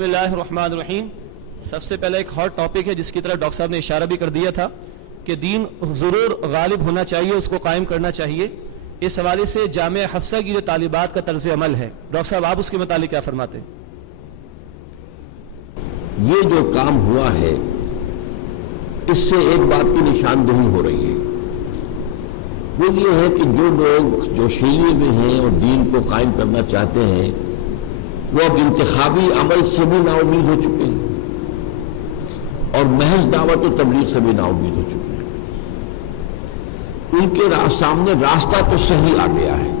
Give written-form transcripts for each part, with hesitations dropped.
بسم اللہ الرحمن الرحیم. سب سے پہلے ایک ہاٹ ٹاپک ہے جس کی طرف ڈاکٹر صاحب نے اشارہ بھی کر دیا تھا کہ دین ضرور غالب ہونا چاہیے, اس کو قائم کرنا چاہیے. اس حوالے سے جامعہ حفصہ کی جو طالبات کا طرز عمل ہے, ڈاکٹر صاحب آپ اس کے متعلق کیا فرماتے ہیں؟ یہ جو کام ہوا ہے اس سے ایک بات کی نشاندہی ہو رہی ہے, وہ یہ ہے کہ جو لوگ جو شیعہ میں ہیں اور دین کو قائم کرنا چاہتے ہیں وہ اب انتخابی عمل سے بھی نا امید ہو چکے ہیں اور محض دعوت و تبلیغ سے بھی نا امید ہو چکے ہیں. ان کے سامنے راستہ تو صحیح آ گیا ہے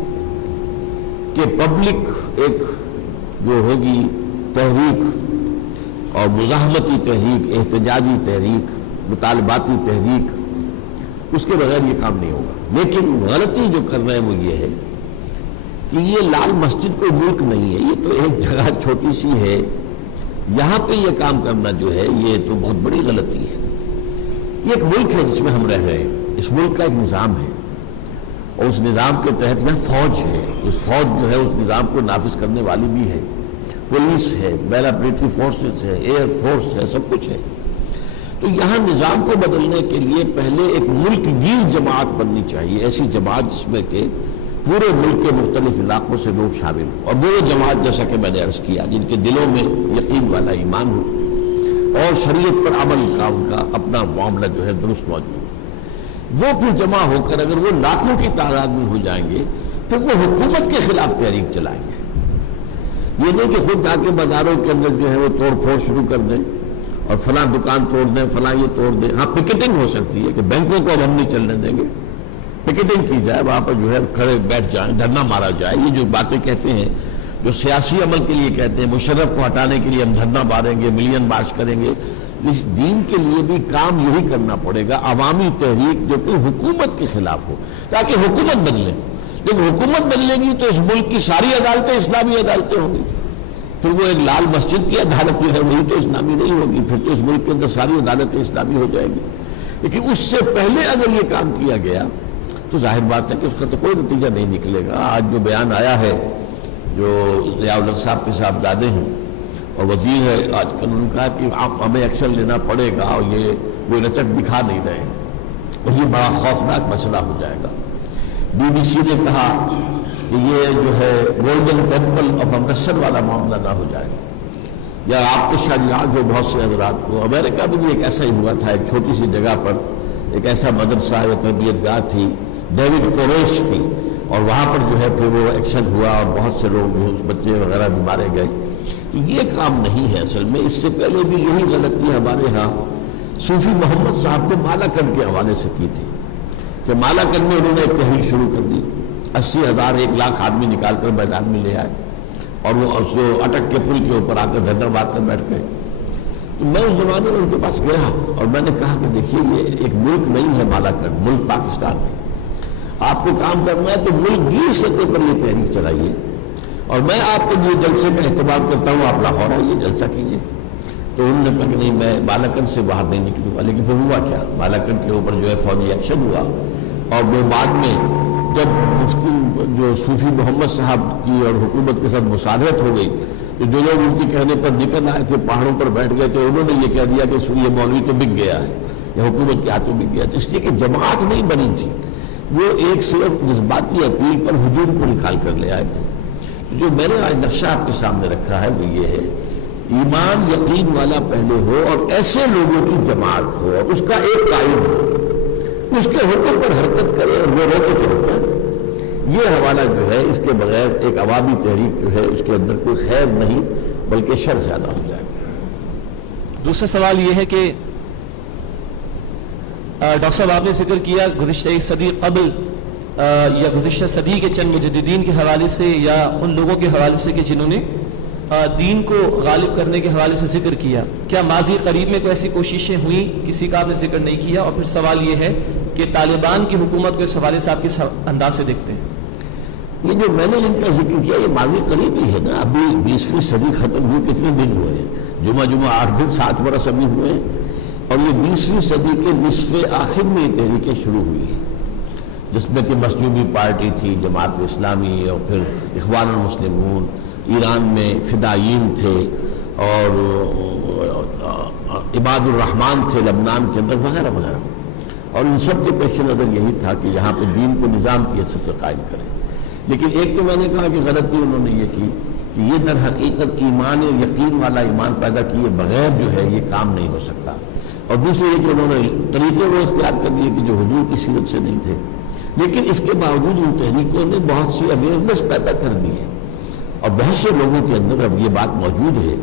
کہ پبلک ایک جو ہوگی تحریک اور مزاحمتی تحریک, احتجاجی تحریک, مطالباتی تحریک, اس کے بغیر یہ کام نہیں ہوگا. لیکن غلطی جو کر رہے ہیں وہ یہ ہے کہ یہ لال مسجد کوئی ملک نہیں ہے, یہ تو ایک جگہ چھوٹی سی ہے, یہاں پہ یہ کام کرنا جو ہے یہ تو بہت بڑی غلطی ہے. یہ ایک ملک ہے جس میں ہم رہ رہے ہیں, اس ملک کا ایک نظام ہے اور اس نظام کے تحت یہاں فوج ہے. اس فوج جو ہے اس نظام کو نافذ کرنے والی بھی ہے, پولیس ہے, پیراملٹری فورسز ہے, ایئر فورس ہے, سب کچھ ہے. تو یہاں نظام کو بدلنے کے لیے پہلے ایک ملک گیر جماعت بننی چاہیے, ایسی جماعت جس میں کہ پورے ملک کے مختلف علاقوں سے لوگ شامل ہوں, اور وہ جماعت جیسا کہ میں نے عرض کیا جن کے دلوں میں یقین والا ایمان ہو اور شریعت پر عمل کا ان کا اپنا معاملہ جو ہے درست موجود ہو. وہ پھر جمع ہو کر اگر وہ لاکھوں کی تعداد میں ہو جائیں گے پھر وہ حکومت کے خلاف تحریک چلائیں گے. یہ نہیں کہ خود جا کے بازاروں کے اندر جو ہے وہ توڑ پھوڑ شروع کر دیں اور فلاں دکان توڑ دیں, فلاں یہ توڑ دیں. ہاں پکیٹنگ ہو سکتی ہے کہ بینکوں کو اب ہم نہیں چلنے دیں گے, پکیٹنگ کی جائے, وہاں پر جو ہے کھڑے بیٹھ جائیں, دھرنا مارا جائے. یہ جو باتیں کہتے ہیں جو سیاسی عمل کے لیے کہتے ہیں, مشرف کو ہٹانے کے لیے ہم دھرنا ماریں گے, ملین مارچ کریں گے, اس دین کے لیے بھی کام یہی کرنا پڑے گا, عوامی تحریک جو کہ حکومت کے خلاف ہو تاکہ حکومت بدلے. جب حکومت بدلے گی تو اس ملک کی ساری عدالتیں اسلامی عدالتیں ہوں گی. پھر وہ ایک لال مسجد کی عدالت جو ہے وہی تو اسلامی نہیں ہوگی, پھر تو اس ملک کے اندر ساری عدالتیں اسلامی ہو جائیں گی. لیکن اس سے پہلے اگر یہ کام کیا گیا تو ظاہر بات ہے کہ اس کا تو کوئی نتیجہ نہیں نکلے گا. آج جو بیان آیا ہے جو ضیاء الحق صاحب کے صاحبزادے ہیں اور وزیر ہے, آج کل ان کا کہ آپ ہمیں ایکشن لینا پڑے گا اور یہ کوئی لچک دکھا نہیں رہے اور یہ بڑا خوفناک مسئلہ ہو جائے گا. بی بی سی نے کہا کہ یہ جو ہے گولڈن ٹیمپل آف امرتسر والا معاملہ نہ ہو جائے, یا آپ کے شاہجہاں جو بہت سے حضرات کو امریکہ میں بھی ایک ایسا ہی ہوا تھا, ایک چھوٹی سی جگہ پر ایک ایسا مدرسہ یا تربیت گاہ تھی ڈیوڈ کوریش کی, اور وہاں پر جو ہے پھر وہ ایکشن ہوا اور بہت سے لوگ اس بچے وغیرہ بھی مارے گئے. تو یہ کام نہیں ہے اصل میں. اس سے پہلے بھی یہی غلطی ہمارے ہاں صوفی محمد صاحب نے مالاکنڈ کے حوالے سے کی تھی کہ مالاکنڈ میں انہوں نے ایک تحریک شروع کر دی, 80,000 1 لاکھ آدمی نکال کر میدان میں لے آئے اور وہ اس کو اٹک کے پل کے اوپر آ کر دھرنا مار کر بیٹھ گئے. تو میں اس زمانے میں ان کے پاس گیا اور میں نے کہا کہ دیکھیے یہ ایک ملک نہیں ہے مالاکنڈ, ملک پاکستان ہے. آپ کو کام کرنا ہے تو ملک گیر سطح پر یہ تحریک چلائیے, اور میں آپ کے لیے جلسے کا اہتمام کرتا ہوں, آپ لاہور آئیے جلسہ کیجیے. تو انہوں نے کہا کہ نہیں میں مالاکنڈ سے باہر نہیں نکلوں گا. لیکن پھر ہوا کیا, مالاکنڈ کے اوپر جو ہے فوجی ایکشن ہوا اور وہ بعد میں جب مفتی جو صوفی محمد صاحب کی اور حکومت کے ساتھ مصالحت ہو گئی تو جو لوگ ان کے کہنے پر نکل آئے تھے پہاڑوں پر بیٹھ گئے تھے, انہوں نے یہ کہہ دیا کہ یہ مولوی تو بک گیا ہے یا حکومت کے ہاتھوں بک گیا. تو اس لیے کہ جماعت نہیں بنی تھی, وہ ایک صرف جذباتی اپیل پر ہجوم کو نکال کر لے آئے تھے. جو میں نے آج نقشہ آپ کے سامنے رکھا ہے وہ یہ ہے, ایمان یقین والا پہلے ہو اور ایسے لوگوں کی جماعت ہو اور اس کا ایک قائد ہو, اس کے حکم پر حرکت کرے اور وہ روکے تو روکے. یہ حوالہ جو ہے اس کے بغیر ایک عوامی تحریک جو ہے اس کے اندر کوئی خیر نہیں بلکہ شر زیادہ ہو جائے گا. دوسرا سوال یہ ہے کہ ڈاکٹر صاحب آپ نے ذکر کیا گزشتہ ایک صدی قبل یا گزشتہ صدی کے چند مجددین کے حوالے سے یا ان لوگوں کے حوالے سے کہ جنہوں نے دین کو غالب کرنے کے حوالے سے ذکر کیا, کیا ماضی قریب میں کوئی ایسی کوششیں ہوئیں؟ کسی کا آپ نے ذکر نہیں کیا. اور پھر سوال یہ ہے کہ طالبان کی حکومت کو اس حوالے سے آپ کس انداز سے دیکھتے ہیں؟ یہ جو میں نے ان کا ذکر کیا یہ ماضی قریب ہی ہے نا. ابھی 20ویں صدی ختم ہوئی کتنے دن ہوئے ہیں, جمعہ 8 دن 7 برس ابھی ہوئے ہیں, اور یہ 20ویں صدی کے نصف آخر میں یہ تحریکیں شروع ہوئی ہیں جس میں کہ مسجوبی پارٹی تھی, جماعت اسلامی, اور پھر اخوان المسلمون, ایران میں فدائین تھے, اور عباد الرحمن تھے لبنان کے اندر وغیرہ وغیرہ، اور ان سب کے پیش نظر یہی تھا کہ یہاں پہ دین کو نظام کی حیثیت سے قائم کریں۔ لیکن ایک تو میں نے کہا کہ غلطی انہوں نے یہ کی کہ یہ در حقیقت ایمان یقین والا ایمان پیدا کیے بغیر جو ہے یہ کام نہیں ہو سکتا، اور دوسرے یہ کہ انہوں نے طریقے وہ اختیار کر لیے کہ جو حضور کی سیرت سے نہیں تھے، لیکن اس کے باوجود ان تحریکوں نے بہت سی اویئرنیس پیدا کر دی ہے، اور بہت سے لوگوں کے اندر اب یہ بات موجود ہے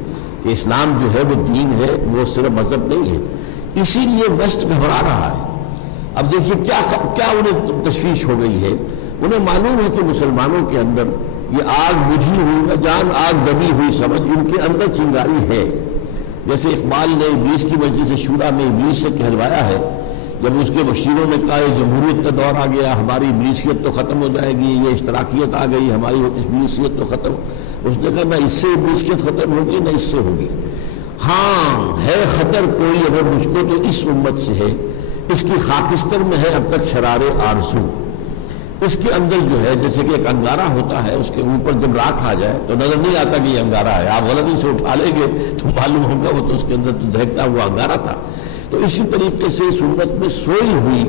کہ اسلام جو ہے وہ دین ہے، وہ صرف مذہب نہیں ہے۔ اسی لیے ویسٹ گھبرا رہا ہے۔ اب دیکھیے کیا انہیں تشویش ہو گئی ہے، انہیں معلوم ہے کہ مسلمانوں کے اندر یہ آگ بجھی ہوئی جان آگ دبی ہوئی سمجھ ان کے اندر چنگاری ہے۔ جیسے اقبال نے ابلیس کی مجلس شورا میں ابلیس سے کہلوایا ہے، جب اس کے مشیروں نے کہا یہ جمہوریت کا دور آ گیا، ہماری ابلیسیت تو ختم ہو جائے گی، یہ اشتراکیت آ گئی، ہماری ابلیسیت تو ختم، اس نے کہا نہ اس سے ابلیسیت ختم ہوگی نہ اس سے ہوگی، ہاں ہے خطر کوئی اگر مجھ کو تو اس امت سے ہے، اس کی خاکستر میں ہے اب تک شرار آرزو۔ اس کے اندر جو ہے جیسے کہ ایک انگارہ ہوتا ہے، اس کے اوپر جب راکھ آ جائے تو نظر نہیں آتا کہ یہ انگارہ ہے، آپ غلطی سے اٹھا لیں گے تو معلوم ہوگا وہ تو اس کے اندر تو دہکتا ہوا انگارہ تھا۔ تو اسی طریقے سے اس امت میں سوئی ہوئی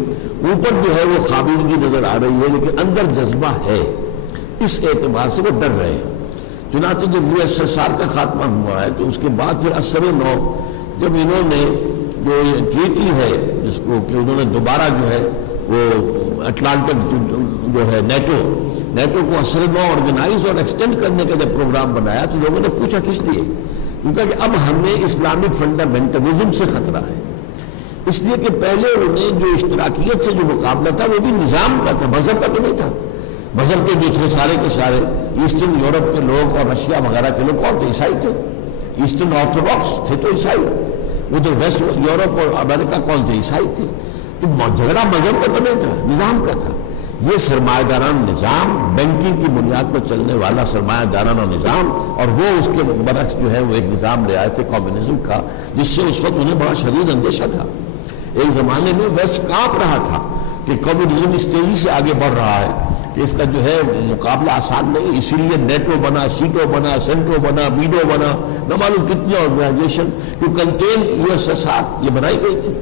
اوپر جو ہے وہ خاموشی نظر آ رہی ہے لیکن اندر جذبہ ہے، اس اعتبار سے وہ ڈر رہے ہیں۔ چنانچہ جب USSR کا خاتمہ ہوا ہے تو اس کے بعد پھر اثر نو جب انہوں نے جو یہ ٹریٹی ہے جس کو کہ انہوں نے دوبارہ جو ہے وہ اٹلانٹک جو ہے نیٹو کو اثر نو آرگنائز اور ایکسٹینڈ کرنے کا جب پروگرام بنایا تو لوگوں نے پوچھا کس لیے، کیونکہ اب ہمیں اسلامک فنڈامنٹلزم سے خطرہ ہے، اس لیے کہ پہلے انہیں جو اشتراکیت سے جو مقابلہ تھا وہ بھی نظام کا تھا، مذہب کا تو نہیں تھا۔ مذہب کے جو تھے سارے کے سارے ایسٹرن یورپ کے لوگ اور رشیا وغیرہ کے لوگ کون تھے؟ عیسائی تھے، ایسٹرن آرتھوڈاکس تھے تو عیسائی، ادھر ویسٹ یورپ اور امریکہ کون تھے؟ عیسائی تھے۔ تو جھگڑا مذہب کا تو نہیں تھا، نظام کا تھا۔ یہ سرمایہ دارانہ نظام، بینکنگ کی بنیاد پر چلنے والا سرمایہ دارانہ نظام، اور وہ اس کے برعکس جو ہے وہ ایک نظام لے آئے تھے کمیونزم کا، جس سے اس وقت انہیں بڑا شدید اندیشہ تھا۔ ایک زمانے میں ویسٹ کانپ رہا تھا کہ کمیونزم اس تیزی سے آگے بڑھ رہا ہے کہ اس کا جو ہے مقابلہ آسان نہیں، اسی لیے نیٹو بنا، سیٹو بنا، سینٹو بنا، میڈو بنا، نہ معلوم کتنی آرگنائزیشن ٹو کنٹین USSR یہ بنائی گئی تھی۔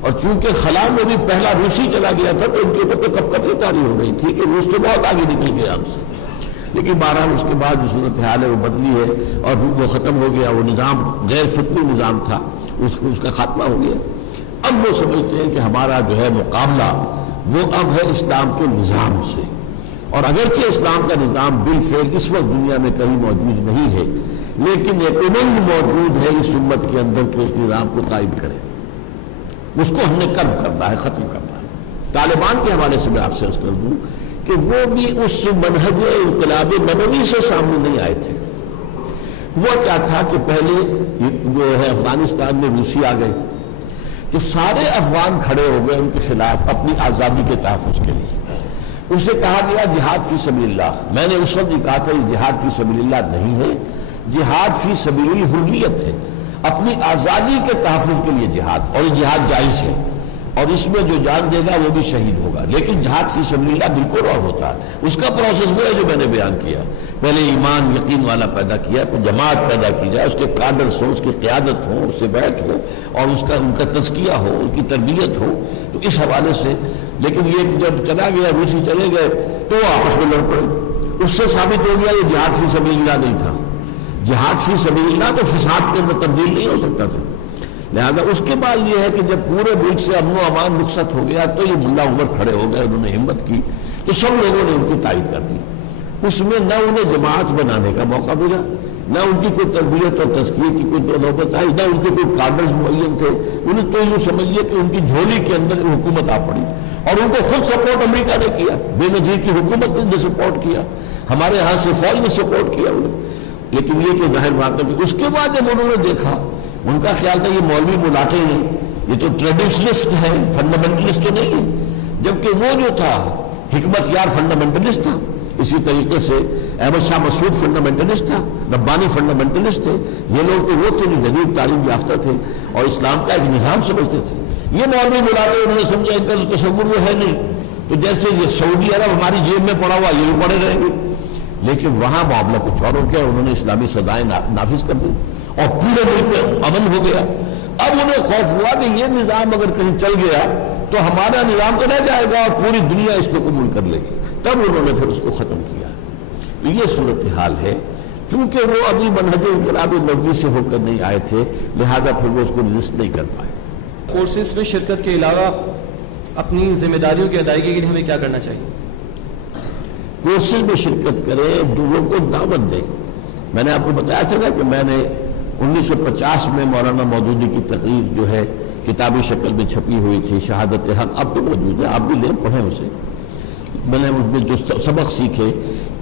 اور چونکہ خلا میں بھی پہلا روسی چلا گیا تھا تو ان کے اوپر تو کب کب یہ تاریخ ہو گئی تھی کہ روس تو بہت آگے نکل گیا ہم سے، لیکن بہرحال اس کے بعد جو صورتحال ہے وہ بدلی ہے اور وہ ختم ہو گیا، وہ نظام غیر فطری نظام تھا، اس کا خاتمہ ہو گیا۔ اب وہ سمجھتے ہیں کہ ہمارا جو ہے مقابلہ وہ اب ہے اسلام کے نظام سے، اور اگرچہ اسلام کا نظام بالفعل اس وقت دنیا میں کہیں موجود نہیں ہے، لیکن ایک امنگ موجود ہے اس امت کے اندر کہ اس نظام کو قائم کرے، اس کو ہم نے کرم کرنا ہے، ختم کرنا ہے۔ طالبان کے حوالے سے میں آپ سے عرض کر دوں کہ وہ بھی اس منہج انقلاب نبوی سے سامنے نہیں آئے تھے۔ وہ کیا تھا کہ پہلے جو ہے افغانستان میں روسی آ گئے تو سارے افغان کھڑے ہو گئے ان کے خلاف اپنی آزادی کے تحفظ کے لیے۔ اسے کہا گیا جہاد فی سبیل اللہ۔ میں نے اس وقت یہ کہا تھا یہ جہاد فی سبیل اللہ نہیں ہے، جہاد فی سبیل الحریت ہے، اپنی آزادی کے تحفظ کے لیے جہاد، اور یہ جہاد جائز ہے اور اس میں جو جان دے گا وہ بھی شہید ہوگا، لیکن جہاد فی سبیل اللہ بالکل اور ہوتا ہے۔ اس کا پروسیس وہ ہے جو میں نے بیان کیا، پہلے ایمان یقین والا پیدا کیا، پھر جماعت پیدا کی جائے، اس کے کادرز ہوں، اس کی قیادت ہو، اس سے بیعت ہو، اور ان کا تزکیہ ہو، ان کی تربیت ہو۔ تو اس حوالے سے لیکن یہ جب چلا گیا، روسی چلے گئے تو وہ آپس میں لڑ پڑے، اس سے ثابت ہو گیا یہ جہاد فی سبیل اللہ نہیں تھا۔ جہاد فی سبیل اللہ تو فساد کے اندر تبدیل نہیں ہو سکتا تھا۔ لہذا اس کے بعد یہ ہے کہ جب پورے ملک سے امن و امان رخصت ہو گیا تو یہ ملا عمر کھڑے ہو گئے، انہوں نے ہمت کی تو سب لوگوں نے ان کی تائید کر دی۔ اس میں نہ انہیں جماعت بنانے کا موقع ملا، نہ ان کی کوئی تربیت اور تزکیے کی کوئی نوبت آئی، نہ ان کے کوئی کادرز معین تھے۔ انہیں تو یوں سمجھیے کہ ان کی جھولی کے اندر حکومت آ پڑی، اور ان کو خود سپورٹ امریکہ نے کیا، بے نظیر کی حکومت نے سپورٹ کیا، ہمارے ہاں سے فوج نے سپورٹ کیا انہیں۔ لیکن یہ کہ ظاہر بات ہے کہ اس کے بعد جب انہوں نے دیکھا، ان کا خیال تھا یہ مولوی ملاٹے ہیں، یہ تو ٹریڈیشنلسٹ ہیں، فنڈامنٹلسٹ تو نہیں ہے، جبکہ وہ جو تھا حکمت یار فنڈامنٹلسٹ تھا، اسی طریقے سے احمد شاہ مسعود فنڈامنٹلسٹ تھا، ربانی فنڈامنٹلسٹ تھے۔ یہ لوگ تو وہ تھے جو جدید تعلیم یافتہ تھے اور اسلام کا ایک نظام سمجھتے تھے۔ یہ مولوی ملاٹے انہوں نے سمجھا ان کا تو تصور وہ ہے نہیں، تو جیسے یہ سعودی عرب ہماری جیب میں پڑا ہوا یہ بھی پڑے رہیں گے، لیکن وہاں معاملہ کچھ اور ہو گیا، انہوں نے اسلامی سزائیں نافذ کر دی اور پورے ملک میں امن ہو گیا. اب انہیں خوف ہوا کہ یہ نظام اگر کہیں چل گیا تو ہمارا نظام تو رہ جائے گا اور پوری دنیا اس کو قبول کر لے گی. تب انہوں نے پھر اس کو ختم کیا. یہ صورتحال ہے. چونکہ وہ ابھی منہج انقلاب نبوی سے ہو کر نہیں آئے تھے, لہذا پھر وہ اس کو رجسٹ نہیں کر پائے. کورسز میں شرکت کے علاوہ اپنی ذمہ داریوں کی ادائیگی کے لیے ہمیں کیا کرنا چاہیے؟ کورسز میں شرکت کریں, لوگوں کو دعوت دیں. میں نے آپ کو بتایا تھا نا کہ میں نے 1950 میں مولانا مودودی کی تقریر جو ہے کتابی شکل میں چھپی ہوئی تھی, شہادت حق, اب تو موجود ہے, آپ بھی لیں پڑھیں اسے. میں نے اس میں جو سبق سیکھے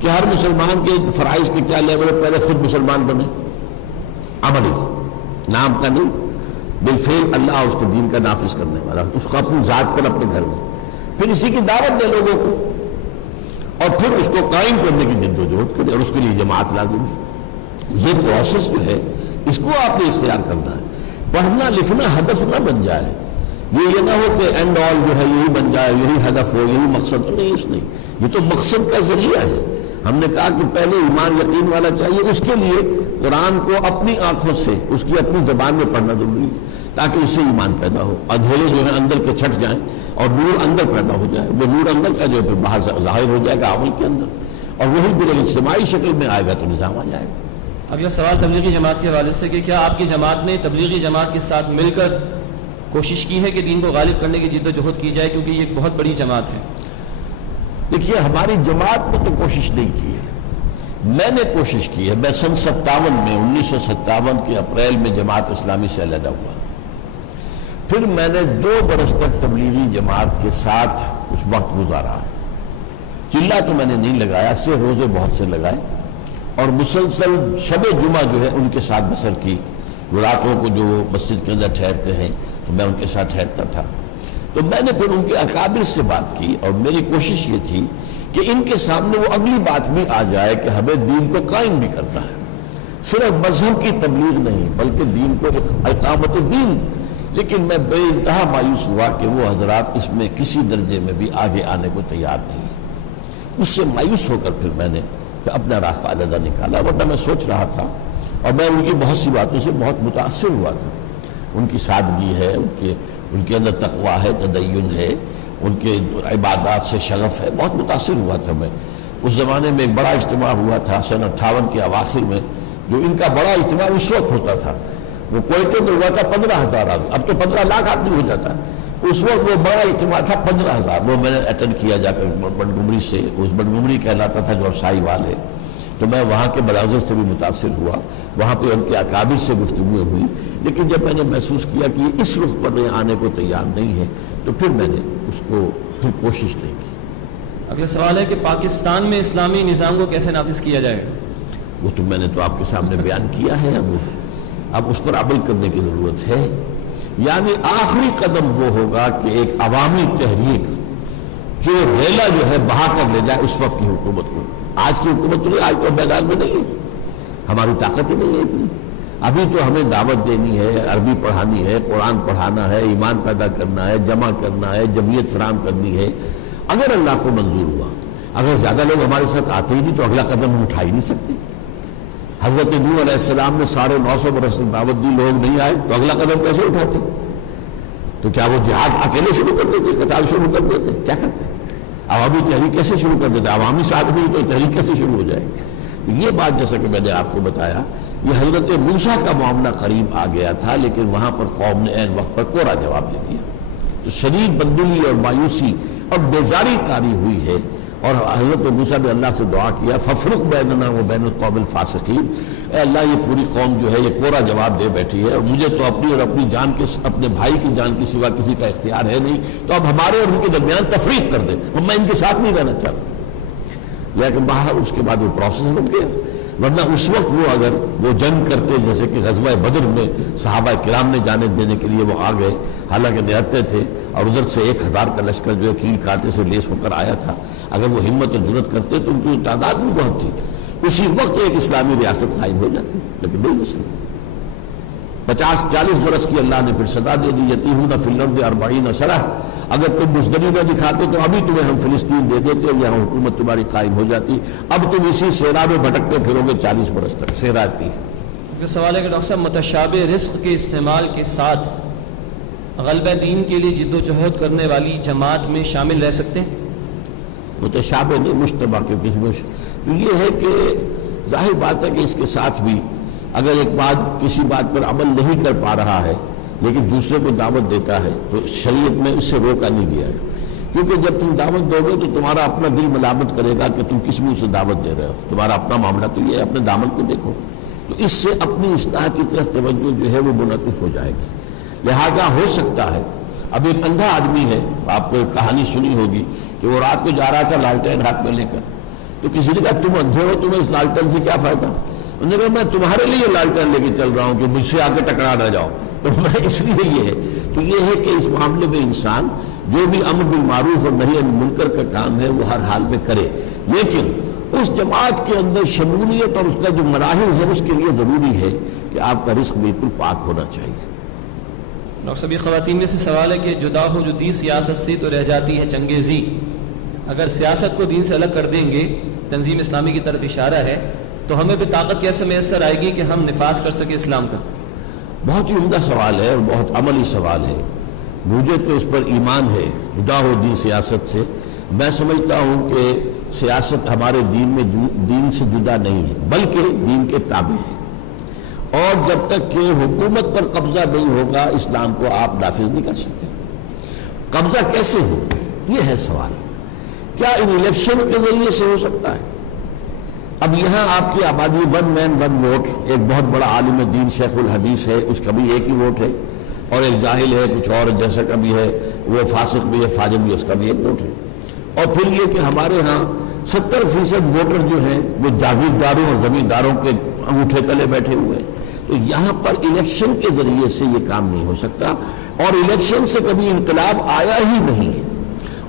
کہ ہر مسلمان کے فرائض کے کیا لیول ہے. پہلے خود مسلمان بنے, عملی, نام کا نہیں, بالفعل اللہ اس کے دین کا نافذ کرنے والا, اس کو اپنی ذات پر اپنے گھر میں, پھر اسی کی دعوت دے لوگوں کو, اور پھر اس کو قائم کرنے کی جد و جہد کرے, اور اس کے لیے جماعت لازم ہے. یہ پروسیس جو ہے اس کو آپ نے اختیار کرنا ہے. پڑھنا لکھنا ہدف نہ بن جائے, یہ نہ ہو کہ اینڈ آل جو ہے یہی بن جائے, یہی ہدف ہو, یہی مقصد ہو. نہیں, اس نہیں, یہ تو مقصد کا ذریعہ ہے. ہم نے کہا کہ پہلے ایمان یقین والا چاہیے, اس کے لیے قرآن کو اپنی آنکھوں سے اس کی اپنی زبان میں پڑھنا ضروری ہے تاکہ اس سے ایمان پیدا ہو, اندھیرے جو ہے اندر کے چھٹ جائیں اور نور اندر پیدا ہو جائے. وہ نور اندر کا جو ہے پھر باہر ظاہر ہو جائے گا عمل کے اندر, اور وہی پھر اجتماعی شکل میں آئے گا تو نظام آ جائے گا. اگلا سوال تبلیغی جماعت کے حوالے سے کہ کیا آپ کی جماعت نے تبلیغی جماعت کے ساتھ مل کر کوشش کی ہے کہ دین کو غالب کرنے کی جد و جہد کی جائے, کیونکہ یہ ایک بہت بڑی جماعت ہے؟ دیکھیے, ہماری جماعت نے تو کوشش نہیں کی ہے, میں نے کوشش کی ہے. میں سن 57 میں 1957 کے اپریل میں جماعت اسلامی سے علیحدہ ہوا. پھر میں نے 2 برس تک تبلیغی جماعت کے ساتھ کچھ وقت گزارا. چلہ تو میں نے نہیں لگایا, سے روزے بہت سے لگائے, اور مسلسل شب جمعہ جو ہے ان کے ساتھ بسر کی. راتوں کو جو مسجد کے اندر ٹھہرتے ہیں تو میں ان کے ساتھ ٹھہرتا تھا. تو میں نے پھر ان کے اکابر سے بات کی, اور میری کوشش یہ تھی کہ ان کے سامنے وہ اگلی بات بھی آ جائے کہ ہمیں دین کو قائم بھی کرنا ہے, صرف مذہب کی تبلیغ نہیں بلکہ دین کو اقامت دین. لیکن میں بے انتہا مایوس ہوا کہ وہ حضرات اس میں کسی درجے میں بھی آگے آنے کو تیار نہیں. اس سے مایوس ہو کر پھر میں نے اپنا راستہ علیحدہ نکالا. ورنہ میں سوچ رہا تھا, اور میں ان کی بہت سی باتوں سے بہت متاثر ہوا تھا. ان کی سادگی ہے, ان کے اندر تقویٰ ہے, تدین ہے, ان کے عبادات سے شغف ہے, بہت متاثر ہوا تھا میں. اس زمانے میں ایک بڑا اجتماع ہوا تھا سن 58 کے اواخر میں, جو ان کا بڑا اجتماع اس وقت ہوتا تھا. وہ کوئٹے میں ہوا تھا 15,000 آدمی, اب تو 15 لاکھ آدمی ہو جاتا ہے. اس وقت وہ بڑا اجتماع تھا 15,000. وہ میں نے اٹینڈ کیا جا کر بنگمری سے, اس بنگمری کہلاتا تھا جو اب سائیوال ہے. تو میں وہاں کے مناظر سے بھی متاثر ہوا, وہاں پہ ان کے اکابر سے گفتگو ہوئی. لیکن جب میں نے محسوس کیا کہ یہ اس رخ پر آنے کو تیار نہیں ہے تو پھر میں نے اس کو پھر کوشش نہیں کی. اگلا سوال ہے کہ پاکستان میں اسلامی نظام کو کیسے نافذ کیا جائے؟ وہ تو میں نے تو آپ کے سامنے بیان کیا ہے. اب اس پر عمل کرنے کی ضرورت ہے. یعنی آخری قدم وہ ہوگا کہ ایک عوامی تحریک جو ریلا جو ہے بہا کر لے جائے اس وقت کی حکومت کو. آج کی حکومت تو نہیں, آج تو میدان میں نہیں ہے, ہماری طاقت ہی نہیں ہے اتنی. ابھی تو ہمیں دعوت دینی ہے, عربی پڑھانی ہے, قرآن پڑھانا ہے, ایمان پیدا کرنا ہے, جمع کرنا ہے, جمعیت فراہم کرنی ہے. اگر اللہ کو منظور ہوا, اگر زیادہ لوگ ہمارے ساتھ آتے ہی نہیں تو اگلا قدم ہم اٹھا ہی نہیں سکتے. حضرت نوح علیہ السلام نے 950 برس دعوت دی, لوگ نہیں آئے تو اگلا قدم کیسے اٹھاتے؟ تو کیا وہ جہاد اکیلے شروع کر دیتے, قتال شروع کر دیتے, کیا کرتے؟ عوامی تحریک کیسے شروع کر دیتے؟ عوامی ساتھ نہیں تو تحریک کیسے شروع ہو جائے؟ یہ بات جیسا کہ میں نے آپ کو بتایا, یہ حضرت موسیٰ کا معاملہ قریب آ گیا تھا, لیکن وہاں پر قوم نے عین وقت پر کوڑا جواب دے دیا. تو شدید بددلی اور مایوسی اور بیزاری طاری ہوئی ہے. اور حضرت موسیٰ نے اللہ سے دعا کیا, ففرق بیننا و بین القوم الفاسقین, اے اللہ یہ پوری قوم جو ہے یہ کوڑا جواب دے بیٹھی ہے, اور مجھے تو اپنی اور اپنی جان کے, اپنے بھائی کی جان کے سوا کسی کا اختیار ہے نہیں, تو اب ہمارے اور ان کے درمیان تفریق کر دے, اور میں ان کے ساتھ نہیں رہنا چاہتا. لیکن باہر اس کے بعد وہ پروسیس رک گیا. ورنہ اس وقت وہ اگر وہ جنگ کرتے, جیسے کہ غزوہ بدر میں صحابہ کرام نے جانے دینے کے لیے وہ آ گئے, حالانکہ نہتے تھے, اور ادھر سے 1000 کا لشکر جو ہے کیل کانٹے سے لیس ہو کر آیا تھا. اگر وہ ہمت اور جرأت کرتے تو ان کی تعداد بھی بہت تھی, اسی وقت ایک اسلامی ریاست قائم ہو جاتی, لیکن نہیں ہو سکتی. 50-40 برس کی اللہ نے پھر صدا دے دی, یتیہون فی الارض 40 سنہ, اگر تم بزدلی نہ دکھاتے تو ابھی تمہیں ہم فلسطین دے دیتے اور یہاں حکومت تمہاری قائم ہو جاتی. اب تم اسی صحرا میں بھٹکتے پھرو گے 40 برس تک. صحرا تھی یہ سوال ہے کہ ڈاکٹر صاحب متشابہ رزق کے استعمال کے ساتھ غلبہ دین کے لیے جد و جہد کرنے والی جماعت میں شامل رہ سکتے ہیں؟ متشابہ نہیں، مشتبہ کے تو یہ ہے کہ ظاہر بات ہے کہ اس کے ساتھ بھی اگر ایک بات کسی بات پر عمل نہیں کر پا رہا ہے لیکن دوسرے کو دعوت دیتا ہے تو شریعت میں اس سے روکا نہیں گیا ہے، کیونکہ جب تم دعوت دو گے تو تمہارا اپنا دل ملامت کرے گا کہ تم کس منہ سے دعوت دے رہے ہو، تمہارا اپنا معاملہ تو یہ ہے، اپنے دامن کو دیکھو، تو اس سے اپنی اصلاح کی طرف توجہ جو ہے وہ منعطف ہو جائے گی۔ لہذا ہو سکتا ہے اب ایک اندھا آدمی ہے، آپ کو ایک کہانی سنی ہوگی کہ وہ رات کو جا رہا تھا لالٹین ہاتھ میں لے کر، تو کسی نے کہا تم اندھے ہو، تمہیں اس لالٹین سے کیا فائدہ؟ انہوں نے کہا میں تمہارے لیے لالٹین لے کے چل رہا ہوں کہ مجھ سے آگے ٹکرا نہ جاؤ، تو میں اس لیے یہ ہے۔ تو یہ ہے کہ اس معاملے میں انسان جو بھی امر بالمعروف اور نہی عن المنکر کا کام ہے وہ ہر حال میں کرے، لیکن اس جماعت کے اندر شمولیت اور اس کا جو مراحل ہے اس کے لیے ضروری ہے کہ آپ کا رزق بالکل پاک ہونا چاہیے۔ ڈاکٹر صاحب یہ خواتین میں سے سوال ہے کہ جدا ہو جدی سیاست سے تو رہ جاتی ہے چنگیزی، اگر سیاست کو دین سے الگ کر دیں گے، تنظیم اسلامی کی طرف اشارہ ہے، تو ہمیں بھی طاقت کیسے میسر آئے گی کہ ہم نفاذ کر سکیں اسلام کا؟ بہت ہی عمدہ سوال ہے اور بہت عملی سوال ہے، مجھے تو اس پر ایمان ہے، جدا ہو دین سیاست سے۔ میں سمجھتا ہوں کہ سیاست ہمارے دین میں دین سے جدا نہیں ہے بلکہ دین کے تابع ہے، اور جب تک کہ حکومت پر قبضہ نہیں ہوگا اسلام کو آپ نافذ نہیں کر سکتے۔ قبضہ کیسے ہو یہ ہے سوال، کیا ان الیکشن کے ذریعے سے ہو سکتا ہے؟ اب یہاں آپ کی آبادی ون مین ون ووٹ، ایک بہت بڑا عالم دین شیخ الحدیث ہے، اس کا بھی ایک ہی ووٹ ہے، اور ایک جاہل ہے کچھ اور جیسا کا بھی ہے، وہ فاسق بھی ہے فاجر بھی، اس کا بھی ایک ووٹ ہے، اور پھر یہ کہ ہمارے ہاں 70% ووٹر جو ہیں وہ جاگیرداروں اور زمینداروں کے انگوٹھے تلے بیٹھے ہوئے ہیں۔ تو یہاں پر الیکشن کے ذریعے سے یہ کام نہیں ہو سکتا، اور الیکشن سے کبھی انقلاب آیا ہی نہیں ہے۔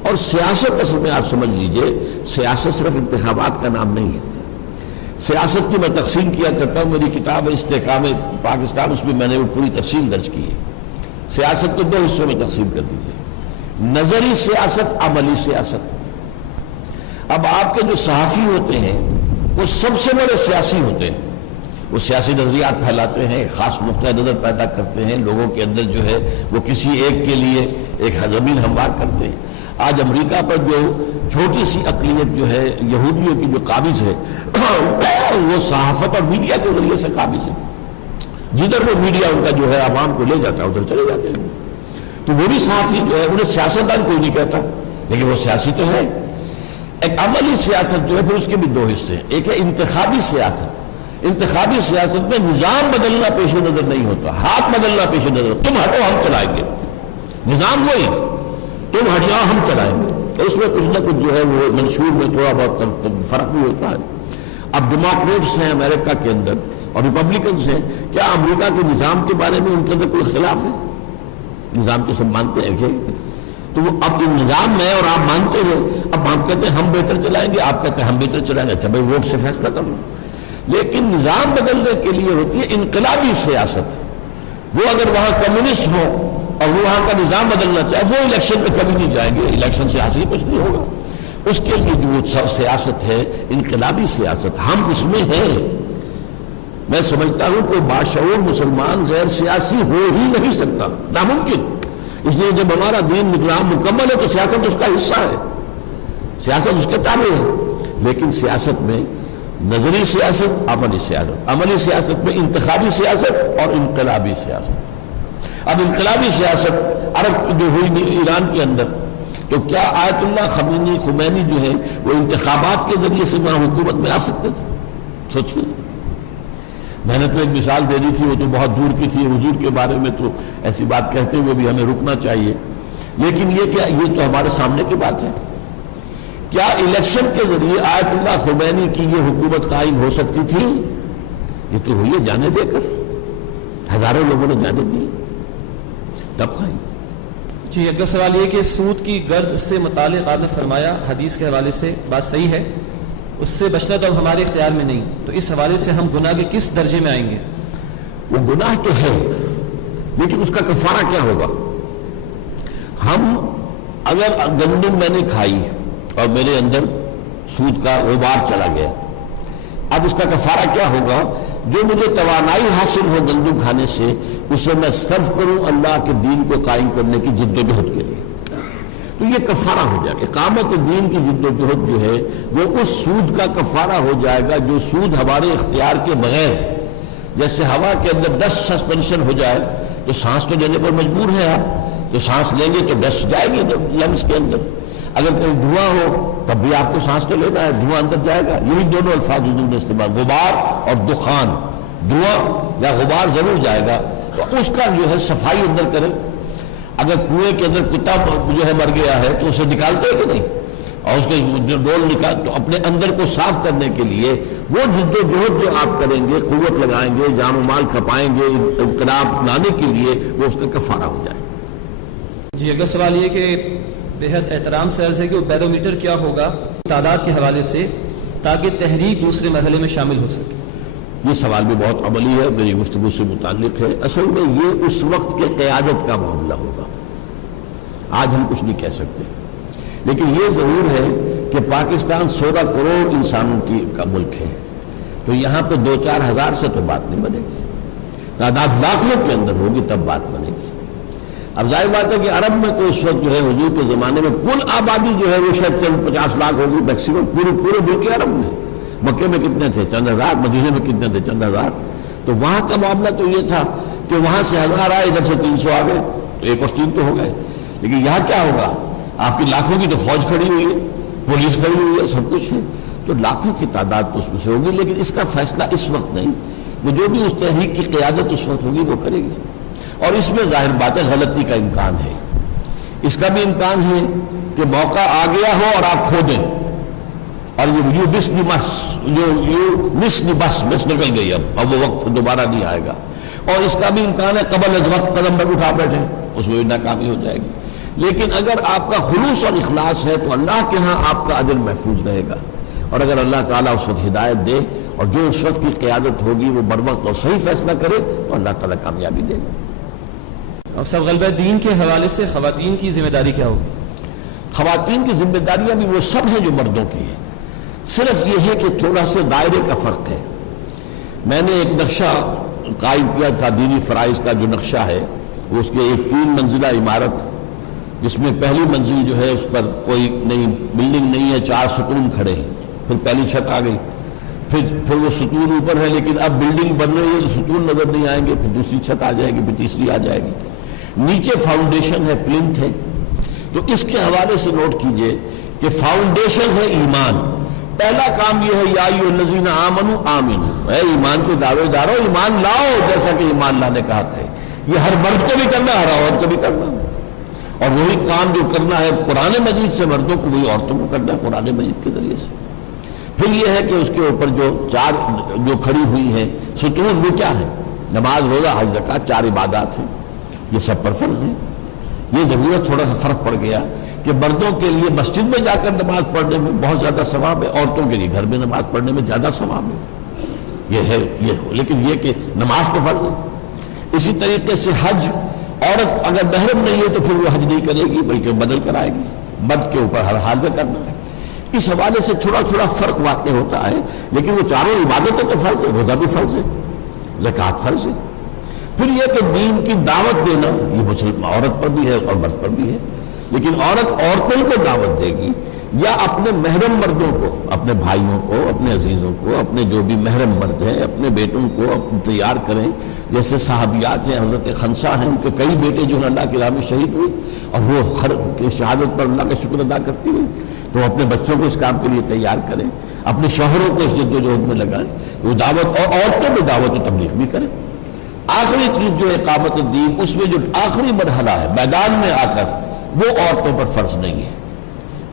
اور سیاست اصل میں آپ سمجھ لیجئے، سیاست صرف انتخابات کا نام نہیں ہے۔ سیاست کی میں تقسیم کیا کرتا ہوں، میری کتاب ہے استحکام پاکستان، اس میں میں نے وہ پوری تفصیل درج کی ہے۔ سیاست کو 2 حصوں میں تقسیم کر دیجئے، نظری سیاست، عملی سیاست۔ اب آپ کے جو صحافی ہوتے ہیں وہ سب سے بڑے سیاسی ہوتے ہیں، وہ سیاسی نظریات پھیلاتے ہیں، خاص نقطہ نظر پیدا کرتے ہیں، لوگوں کے اندر جو ہے وہ کسی ایک کے لیے ایک زمین ہموار کرتے ہیں۔ آج امریکہ پر جو چھوٹی سی اقلیت جو ہے یہودیوں کی جو قابض ہے وہ صحافت اور میڈیا کے ذریعے سے قابض ہے، جدھر وہ میڈیا ان کا جو ہے عوام کو لے جاتا ہے ادھر چلے جاتے ہیں۔ تو وہ بھی صحافی جو ہے انہیں سیاستدان کوئی نہیں کہتا، لیکن وہ سیاسی تو ہے۔ ایک عملی سیاست جو ہے پھر اس کے بھی 2 حصے ہیں، ایک ہے انتخابی سیاست۔ انتخابی سیاست میں نظام بدلنا پیش نظر نہیں ہوتا، ہاتھ بدلنا پیش نظر، تم ہٹو ہم چلائیں گے، نظام وہی، تم ہٹ جاؤ ہم چلائیں گے۔ تو اس میں کچھ نہ کچھ جو ہے وہ منشور میں تھوڑا بہت فرق بھی ہوتا ہے۔ اب ڈیموکریٹس ہیں امریکہ کے اندر اور ریپبلکنز ہیں، کیا امریکہ کے نظام کے بارے میں ان کے اندر کوئی اختلاف ہے؟ نظام تو سب مانتے ہیں کہ تو وہ اب نظام میں اور آپ مانتے ہیں، اب آپ کہتے ہیں ہم بہتر چلائیں گے، آپ کہتے ہیں ہم بہتر چلائیں گے، اچھا بھائی ووٹ سے فیصلہ کر لو۔ لیکن نظام بدلنے کے لیے ہوتی ہے انقلابی سیاست۔ وہ اگر وہاں کمیونسٹ ہو اور وہ وہاں کا نظام بدلنا چاہے، وہ الیکشن میں کبھی نہیں جائیں گے، الیکشن سے حاصل کچھ نہیں ہوگا۔ اس کے لیے جو سیاست ہے انقلابی سیاست، ہم اس میں ہیں۔ میں سمجھتا ہوں کہ باشعور مسلمان غیر سیاسی ہو ہی نہیں سکتا، ناممکن۔ اس لیے جب ہمارا دین نظام مکمل ہے تو سیاست اس کا حصہ ہے، سیاست اس کے تابع ہے۔ لیکن سیاست میں نظری سیاست، عملی سیاست، عملی سیاست میں انتخابی سیاست اور انقلابی سیاست۔ اب انقلابی سیاست عرب جو ہوئی ایران کے اندر، تو کیا آیت اللہ خمینی جو ہے وہ انتخابات کے ذریعے سے وہاں حکومت میں آ سکتے تھے؟ سوچیے، میں نے تو ایک مثال دے دی تھی، وہ تو بہت دور کی تھی، حضور کے بارے میں تو ایسی بات کہتے ہوئے بھی ہمیں رکنا چاہیے، لیکن یہ تو ہمارے سامنے کی بات ہے۔ کیا الیکشن کے ذریعے آیت اللہ خمینی کی یہ حکومت قائم ہو سکتی تھی؟ یہ تو ہوئی ہے جانے دے کر، ہزاروں لوگوں نے جانے دی تب قائم۔ جی اگلا سوال یہ کہ سود کی گرج سے متعلق آپ نے فرمایا حدیث کے حوالے سے بات صحیح ہے، اس سے بچنا تو اب ہمارے اختیار میں نہیں، تو اس حوالے سے ہم گناہ کے کس درجے میں آئیں گے؟ وہ گناہ تو ہے، لیکن اس کا کفارہ کیا ہوگا؟ ہم اگر گندم میں نے کھائی اور میرے اندر سود کا غبار چلا گیا، اب اس کا کفارہ کیا ہوگا جو مجھے توانائی حاصل ہو گندم کھانے سے اسے میں صرف کروں اللہ کے دین کو قائم کرنے کی جد و جہد کے لیے، تو یہ کفارہ ہو جائے گا۔ اقامت دین کی جد و جہد جو ہے وہ اس سود کا کفارہ ہو جائے گا جو سود ہمارے اختیار کے بغیر، جیسے ہوا کے اندر ڈسٹ سسپینشن ہو جائے تو سانس تو لینے پر مجبور ہے آپ، تو سانس لیں گے تو ڈسٹ جائے گی لنگس کے اندر، اگر کہیں دھواں ہو تب بھی آپ کو سانس تو لینا ہے، دھواں اندر جائے گا۔ یہی دونوں الفاظ حضور نے استعمال، غبار اور دخان، دھواں یا غبار ضرور جائے گا، تو اس کا جو ہے صفائی اندر کریں۔ اگر کنویں کے اندر کتا جو ہے مر گیا ہے تو اسے نکالتے ہیں کہ نہیں، اور اس کے ڈول نکال، تو اپنے اندر کو صاف کرنے کے لیے وہ جد و جہد جو آپ کریں گے، قوت لگائیں گے، جان و مال کھپائیں گے انقلاب لانے کے لیے، وہ اس کا کفارہ ہو جائے گا۔ جی اگلا سوال یہ کہ بےحد احترام سے عرض ہے کہ وہ بیرومیٹر کیا ہوگا تعداد کے حوالے سے تاکہ تحریک دوسرے مرحلے میں شامل ہو سکے؟ یہ سوال بھی بہت عملی ہے، میری گفتگو سے متعلق ہے۔ اصل میں یہ اس وقت کے قیادت کا معاملہ ہوگا، آج ہم کچھ نہیں کہہ سکتے، لیکن یہ ضرور ہے کہ پاکستان 16 کروڑ انسانوں کا ملک ہے، تو یہاں پہ 2-4 ہزار سے تو بات نہیں بنے گی، تعداد لاکھوں کے اندر ہوگی تب بات بنے گی۔ اب ظاہر بات ہے کہ عرب میں تو اس وقت جو ہے حضور کے زمانے میں کل آبادی جو ہے وہ شاید 50 لاکھ ہوگی میکسیمم، پورے ملک عرب میں۔ مکے میں کتنے تھے؟ چند ہزار، مدینے میں کتنے تھے؟ چند ہزار۔ تو وہاں کا معاملہ تو یہ تھا کہ وہاں سے 1000 آئے، ادھر سے 300 آ گئے، تو 1 اور 3 تو ہو گئے۔ لیکن یہاں کیا ہوگا؟ آپ کی لاکھوں کی تو فوج کھڑی ہوئی ہے، پولیس کھڑی ہوئی ہے، سب کچھ ہے، تو لاکھوں کی تعداد تو اس میں سے ہوگی، لیکن اس کا فیصلہ اس وقت نہیں، وہ جو بھی اس تحریک کی قیادت اس وقت ہوگی وہ کرے گی۔ اور اس میں ظاہر بات ہے غلطی کا امکان ہے، اس کا بھی امکان ہے کہ موقع آ گیا ہو اور آپ کھو دیں، اور یہ مس نکل گئی، اب وہ وقت دوبارہ نہیں آئے گا۔ اور اس کا بھی امکان ہے قبل از وقت قدم پر اٹھا بیٹھے، اس میں بھی ناکامی ہو جائے گی۔ لیکن اگر آپ کا خلوص اور اخلاص ہے تو اللہ کے ہاں آپ کا اجر محفوظ رہے گا، اور اگر اللہ تعالیٰ اس وقت ہدایت دے اور جو اس وقت کی قیادت ہوگی وہ بر وقت اور صحیح فیصلہ کرے تو اللہ تعالیٰ کامیابی دے گا۔ اور سب غلبہ دین کے حوالے سے خواتین کی ذمہ داری کیا ہوگی؟ خواتین کی ذمہ داریاں بھی وہ سب ہیں جو مردوں کی ہیں، صرف یہ ہے کہ تھوڑا سا دائرے کا فرق ہے۔ میں نے ایک نقشہ قائم کیا تھا دینی فرائض کا، جو نقشہ ہے وہ اس کے ایک 3 منزلہ عمارت، جس میں پہلی منزل جو ہے اس پر کوئی نئی بلڈنگ نہیں ہے، 4 ستون کھڑے ہیں، پھر پہلی چھت آ گئی، پھر وہ ستون اوپر ہے لیکن اب بلڈنگ بن رہی ہے تو ستون نظر نہیں آئیں گے، پھر دوسری چھت آ جائے گی، پھر تیسری آ جائے گی، نیچے فاؤنڈیشن ہے، پلنتھ ہے۔ تو اس کے حوالے سے نوٹ کیجئے کہ فاؤنڈیشن ہے ایمان۔ پہلا کام یہ ہے یا ایھا الذین آمنوا آمنوا، اے ایمان کے دعوے دارو ایمان لاؤ، جیسا کہ ایمان لانے کا حق ہے۔ یہ ہر مرد کو بھی کرنا ہے، ہر عورت کو بھی کرنا ہے، اور وہی کام جو کرنا ہے قرآن مجید سے مردوں کو وہی عورتوں کو کرنا ہے قرآن مجید کے ذریعے سے۔ پھر یہ ہے کہ اس کے اوپر جو 4 جو کھڑی ہوئی ہیں ستون، وہ کیا ہے؟ نماز، روزہ، حج، زکوٰۃ، 4 عبادات ہیں، یہ سب پر فرض ہے۔ یہ ضرورت تھوڑا سا فرق پڑ گیا کہ مردوں کے لیے مسجد میں جا کر نماز پڑھنے میں بہت زیادہ ثواب ہے، عورتوں کے لیے گھر میں نماز پڑھنے میں زیادہ ثواب ہے، یہ ہے لیکن یہ کہ نماز تو فرض ہے۔ اسی طریقے سے حج، عورت اگر محرم نہیں ہے تو پھر وہ حج نہیں کرے گی بلکہ بدل کر آئے گی، مرد کے اوپر ہر حال میں کرنا ہے۔ اس حوالے سے تھوڑا فرق واقع ہوتا ہے، لیکن وہ 4 عبادتیں تو فرض ہے، روزہ بھی فرض ہے، زکوٰۃ فرض ہے۔ پھر یہ کہ دین کی دعوت دینا، یہ مسلم عورت پر بھی ہے اور مرد پر بھی ہے، لیکن عورت عورتوں کو دعوت دے گی یا اپنے محرم مردوں کو، اپنے بھائیوں کو، اپنے عزیزوں کو، اپنے جو بھی محرم مرد ہیں اپنے بیٹوں کو تیار کریں، جیسے صحابیات ہیں، حضرت خنسا ہیں، ان کے کئی بیٹے جو ہیں اللہ کی راہ میں شہید ہوئے اور وہ ہر شہادت پر اللہ کا شکر ادا کرتی ہوئی، تو اپنے بچوں کو اس کام کے لیے تیار کریں، اپنے شوہروں کو اس جد و جہد میں لگائیں، وہ دعوت، اور عورتوں میں دعوت و تبلیغ بھی کریں۔ آخری چیز جو ہے اقامت الدین، اس میں جو آخری مرحلہ ہے میدان میں آ کر، وہ عورتوں پر فرض نہیں ہے،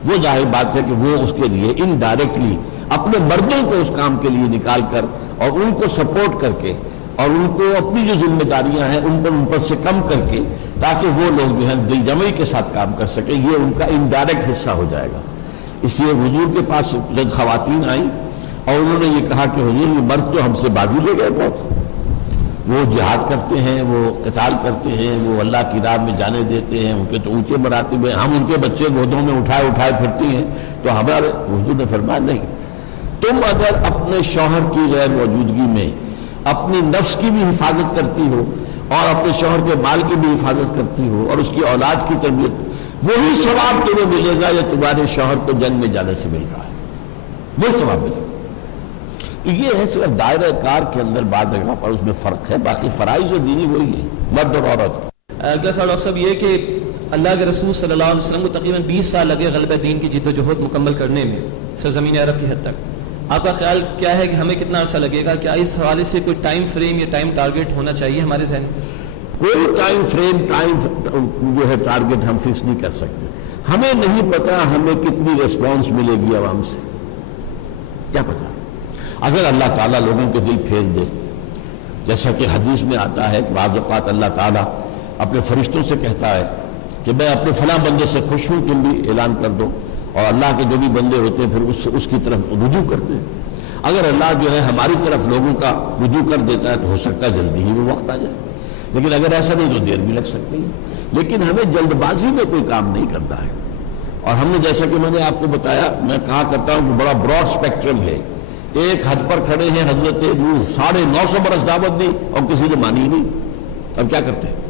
وہ ظاہر بات ہے کہ وہ اس کے لیے انڈائریکٹلی اپنے مردوں کو اس کام کے لیے نکال کر اور ان کو سپورٹ کر کے اور ان کو اپنی جو ذمہ داریاں ہیں ان پر سے کم کر کے، تاکہ وہ لوگ جو ہیں دل جمعی کے ساتھ کام کر سکیں، یہ ان کا انڈائریکٹ حصہ ہو جائے گا۔ اس لیے حضور کے پاس جب خواتین آئیں اور انہوں نے یہ کہا کہ حضور یہ مرد تو ہم سے بازی لے گئے بہت، وہ جہاد کرتے ہیں، وہ قتال کرتے ہیں، وہ اللہ کی راہ میں جانے دیتے ہیں، ان کے تو اونچے مراتب ہیں، ہم ان کے بچے گودوں میں اٹھائے پھرتی ہیں، تو ہمارے حضور نے فرمایا نہیں، تم اگر اپنے شوہر کی غیر موجودگی میں اپنی نفس کی بھی حفاظت کرتی ہو اور اپنے شوہر کے مال کی بھی حفاظت کرتی ہو اور اس کی اولاد کی تربیت، وہی ثواب تمہیں ملے گا یا تمہارے شوہر کو جنگ میں جانے سے مل رہا ہے، وہ ثواب ملے گا۔ تو یہ ہے صرف دائرہ کار کے اندر بعض جگہ پر اس میں فرق ہے، باقی فرائض و دینی وہی ہے مرد اور عورت کا۔ اگلا سوال ڈاکٹر صاحب یہ کہ اللہ کے رسول صلی اللہ علیہ وسلم کو تقریباً 20 سال لگے غلبہ دین کی جد و جہد مکمل کرنے میں سرزمین عرب کی حد تک، آپ کا خیال کیا ہے کہ ہمیں کتنا عرصہ لگے گا؟ کیا اس حوالے سے کوئی ٹائم فریم یا ٹائم ٹارگٹ ہونا چاہیے ہمارے ذہن میں؟ کوئی ٹائم فریم جو ہے ٹارگٹ ہم فکس نہیں کر سکتے، ہمیں نہیں پتا ہمیں کتنی ریسپانس ملے گی عوام سے، کیا پتا۔ اگر اللہ تعالیٰ لوگوں کے دل پھیر دے، جیسا کہ حدیث میں آتا ہے کہ بعض اوقات اللہ تعالیٰ اپنے فرشتوں سے کہتا ہے کہ میں اپنے فلاں بندے سے خوش ہوں، تم بھی اعلان کر دو، اور اللہ کے جو بھی بندے ہوتے ہیں پھر اس کی طرف رجوع کرتے ہیں۔ اگر اللہ جو ہے ہماری طرف لوگوں کا رجوع کر دیتا ہے تو ہو سکتا ہے جلدی ہی وہ وقت آ جائے، لیکن اگر ایسا نہیں تو دیر بھی لگ سکتی ہے۔ لیکن ہمیں جلد بازی میں کوئی کام نہیں کرنا ہے، اور ہم نے جیسا کہ میں نے آپ کو بتایا، میں کہا کرتا ہوں کہ بڑا براڈ اسپیکٹرم ہے۔ ایک حد پر کھڑے ہیں حضرت نوح، 950 برس دعوت دی اور کسی نے مانی نہیں، اب کیا کرتے ہیں؟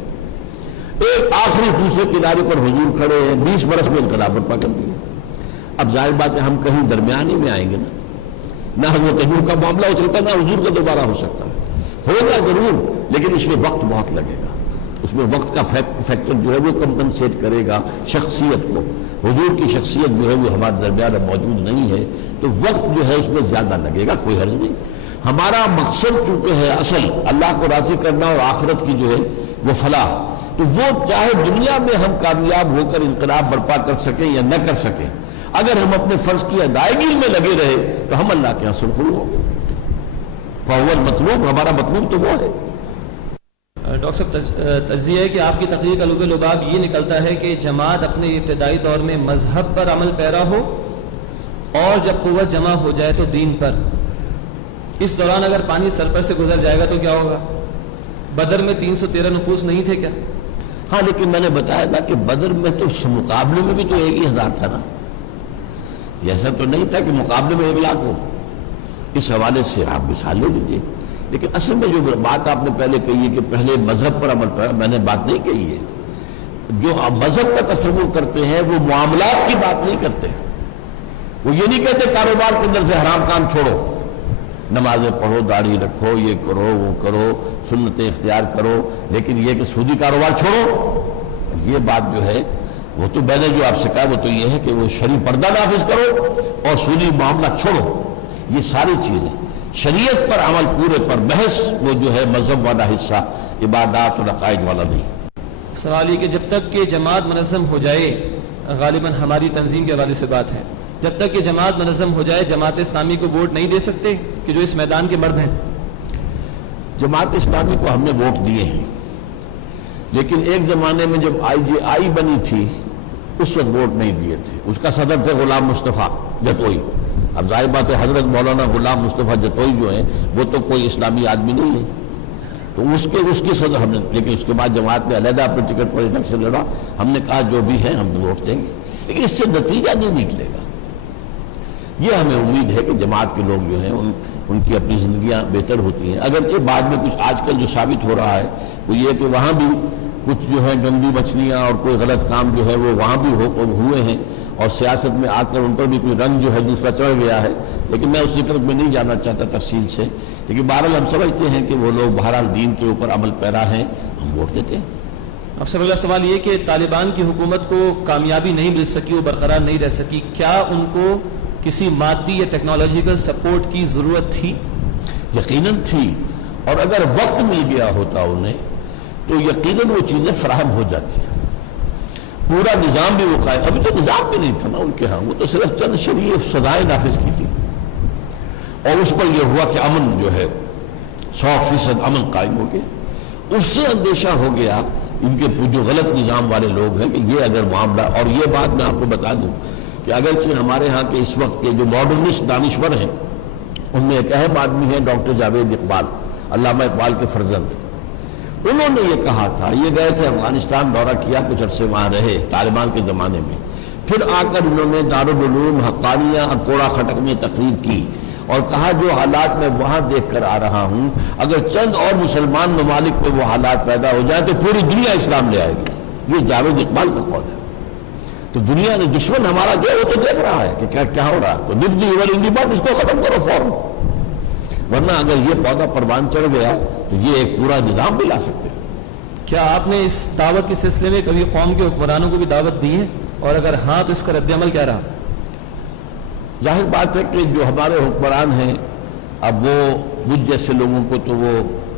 ایک آخری دوسرے کنارے پر حضور کھڑے ہیں، 20 برس میں انقلاب برپا کر دیا۔ اب ظاہر بات ہے ہم کہیں درمیانی میں آئیں گے نہ حضرت نوح کا معاملہ ہو سکتا نہ حضور کا دوبارہ ہو سکتا ہے، ہوگا ضرور لیکن اس میں وقت بہت لگے گا، اس میں وقت کا فیکٹر جو ہے وہ کمپنسیٹ کرے گا شخصیت کو۔ حضور کی شخصیت جو ہے وہ ہمارے درمیان اب موجود نہیں ہے، تو وقت جو ہے اس میں زیادہ لگے گا، کوئی حرج نہیں۔ ہمارا مقصد چونکہ ہے اصل اللہ کو راضی کرنا اور آخرت کی جو ہے وہ فلاح، تو وہ چاہے دنیا میں ہم کامیاب ہو کر انقلاب برپا کر سکیں یا نہ کر سکیں، اگر ہم اپنے فرض کی ادائیگی میں لگے رہے تو ہم اللہ کے یہاں سرخرو ہوں گے۔ فاول مطلوب، ہمارا مطلوب تو وہ ہے۔ ڈاکٹر صاحب تجزیہ ہے کہ آپ کی تقریر کا لب لباب یہ نکلتا ہے کہ جماعت اپنے ابتدائی دور میں مذہب پر عمل پیرا ہو اور جب قوت جمع ہو جائے تو دین پر۔ اس دوران اگر پانی سر پر سے گزر جائے گا تو کیا ہوگا؟ بدر میں 313 نفوس نہیں تھے کیا؟ ہاں لیکن میں نے بتایا نا کہ بدر میں تو مقابلے میں بھی تو 1,000 تھا نا، ایسا تو نہیں تھا کہ مقابلے میں 1,00,000 ہو۔ اس حوالے سے آپ مثال لے لیجیے، لیکن اصل میں جو بات آپ نے پہلے کہی ہے کہ پہلے مذہب پر عمل پر، میں نے بات نہیں کہی ہے۔ جو مذہب کا تصور کرتے ہیں وہ معاملات کی بات نہیں کرتے، وہ یہ نہیں کہتے کاروبار کے اندر سے حرام کام چھوڑو، نمازیں پڑھو، داڑھی رکھو، یہ کرو وہ کرو، سنتیں اختیار کرو، لیکن یہ کہ سودی کاروبار چھوڑو، یہ بات جو ہے وہ تو میں نے جو آپ سے کہا وہ تو یہ ہے کہ وہ شرعی پردہ نافذ کرو اور سودی معاملہ چھوڑو، یہ ساری چیزیں شریعت پر عمل پورے پر محض وہ جو ہے مذہب والا حصہ، عبادات اور عقائد والا نہیں۔ سوال یہ کہ جب تک کہ جماعت منظم ہو جائے، غالباً ہماری تنظیم کے حوالے سے بات ہے، جب تک کہ جماعت منظم ہو جائے جماعت اسلامی کو ووٹ نہیں دے سکتے کہ جو اس میدان کے مرد ہیں؟ جماعت اسلامی کو ہم نے ووٹ دیے ہیں، لیکن ایک زمانے میں جب IGI بنی تھی اس وقت ووٹ نہیں دیے تھے، اس کا صدر تھے غلام مصطفیٰ جتوئی۔ اب ظاہر بات ہے حضرت مولانا غلام مصطفیٰ جتوئی جو ہیں وہ تو کوئی اسلامی آدمی نہیں ہے، تو اس کی صدر ہم نے، لیکن اس کے بعد جماعت نے علیحدہ اپنے ٹکٹ پر الیکشن لڑا، ہم نے کہا جو بھی ہے ہم ووٹ دیں گے، لیکن اس سے نتیجہ نہیں نکلے گا۔ یہ ہمیں امید ہے کہ جماعت کے لوگ جو ہیں ان کی اپنی زندگیاں بہتر ہوتی ہیں، اگرچہ بعد میں کچھ آج کل جو ثابت ہو رہا ہے وہ یہ کہ وہاں بھی کچھ جو ہے گندی مچھلیاں اور کوئی غلط کام جو ہے وہ وہاں بھی ہوئے ہیں، اور سیاست میں آ کر ان پر بھی کوئی رنگ جو ہے دوسرا چڑھ گیا ہے، لیکن میں اس ذکر میں نہیں جانا چاہتا تفصیل سے، لیکن بہرحال ہم سمجھتے ہیں کہ وہ لوگ بہرحال دین کے اوپر عمل پیرا ہیں، ہم ووٹ دیتے ہیں۔ اب سب اگلا سوال یہ کہ طالبان کی حکومت کو کامیابی نہیں مل سکی، وہ برقرار نہیں رہ سکی، کیا ان کو کسی مادی یا ٹیکنالوجیکل سپورٹ کی ضرورت تھی؟ یقیناً تھی، اور اگر وقت مل گیا ہوتا انہیں تو یقیناً وہ چیزیں فراہم ہو جاتی ہیں، پورا نظام بھی وہ قائم، ابھی تو نظام بھی نہیں تھا نا ان کے ہاں، وہ تو صرف چند شریف سزائیں نافذ کی تھی، اور اس پر یہ ہوا کہ امن جو ہے 100% امن قائم ہو گیا۔ اس سے اندیشہ ہو گیا ان کے جو غلط نظام والے لوگ ہیں کہ یہ اگر معاملہ، اور یہ بات میں آپ کو بتا دوں کہ اگرچہ ہمارے ہاں کے اس وقت کے جو ماڈرنسٹ دانشور ہیں ان میں ایک اہم آدمی ہے ڈاکٹر جاوید اقبال، علامہ اقبال کے فرزند، انہوں نے یہ کہا تھا، یہ گئے تھے افغانستان دورہ کیا، کچھ عرصے وہاں رہے طالبان کے زمانے میں، پھر آ کر انہوں نے دارالعلوم حقانیہ اور کوڑا خٹک میں تقریر کی، اور کہا جو حالات میں وہاں دیکھ کر آ رہا ہوں اگر چند اور مسلمان ممالک میں وہ حالات پیدا ہو جائیں تو پوری دنیا اسلام لے آئے گی. یہ جاوید اقبال کا قول ہے. تو دنیا نے دشمن ہمارا جو ہے وہ تو دیکھ رہا ہے کہ کیا ہو رہا ہے, تو نب دی ول انڈی بٹ اس کو ختم کرو فوراً, ورنہ اگر یہ پودا پروان چڑھ گیا تو یہ ایک پورا نظام بھی لا سکتے ہیں. کیا آپ نے اس دعوت کے سلسلے میں کبھی قوم کے حکمرانوں کو بھی دعوت دی ہے, اور اگر ہاں تو اس کا رد عمل کیا رہا؟ ظاہر بات ہے کہ جو ہمارے حکمران ہیں اب وہ مجھ جیسے لوگوں کو تو وہ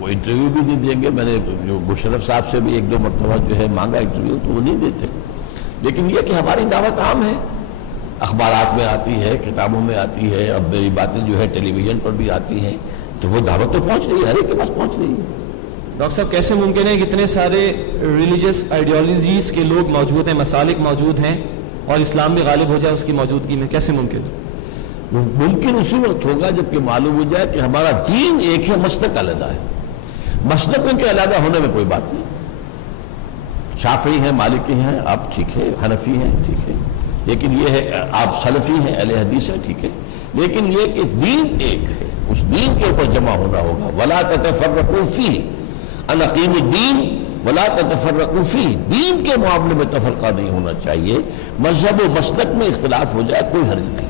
انٹرویو بھی نہیں دیں گے. میں نے جو مشرف صاحب سے بھی 1-2 مرتبہ جو ہے مانگا انٹرویو تو وہ نہیں دیتے, لیکن یہ کہ ہماری دعوت عام ہے, اخبارات میں آتی ہے, کتابوں میں آتی ہے, اب میری باتیں جو ہے ٹیلی ویژن پر بھی آتی ہیں, تو وہ دعوت تو پہنچ رہی ہے, ہر ایک کے پاس پہنچ رہی ہے. ڈاکٹر صاحب کیسے ممکن ہے کہ اتنے سارے ریلیجس آئیڈیالوجیز کے لوگ موجود ہیں, مسالک موجود ہیں, اور اسلام بھی غالب ہو جائے اس کی موجودگی میں, کیسے ممکن ہے؟ ممکن اسی وقت ہوگا جب کہ معلوم ہو جائے کہ ہمارا دین ایک ہے, مسلک علیحدہ ہے. مسلکوں کے علیحدہ ہونے میں کوئی بات نہیں. شافعی ہیں, مالکی ہیں, آپ ٹھیک ہے, حنفی ہیں, ٹھیک ہے, لیکن یہ ہے آپ سلفی ہیں, اہل حدیث ہیں, ٹھیک ہے, لیکن یہ کہ دین ایک ہے, اس دین کے اوپر جمع ہونا ہوگا. وَلَا تَتَفَرَّقُوا فِيهِ أَنْ أَقِيمُوا الدِّينَ وَلَا تَتَفَرَّقُوا فِيهِ. دین کے معاملے میں تفرقہ نہیں ہونا چاہیے. مذہب و مسلک میں اختلاف ہو جائے کوئی حرج نہیں.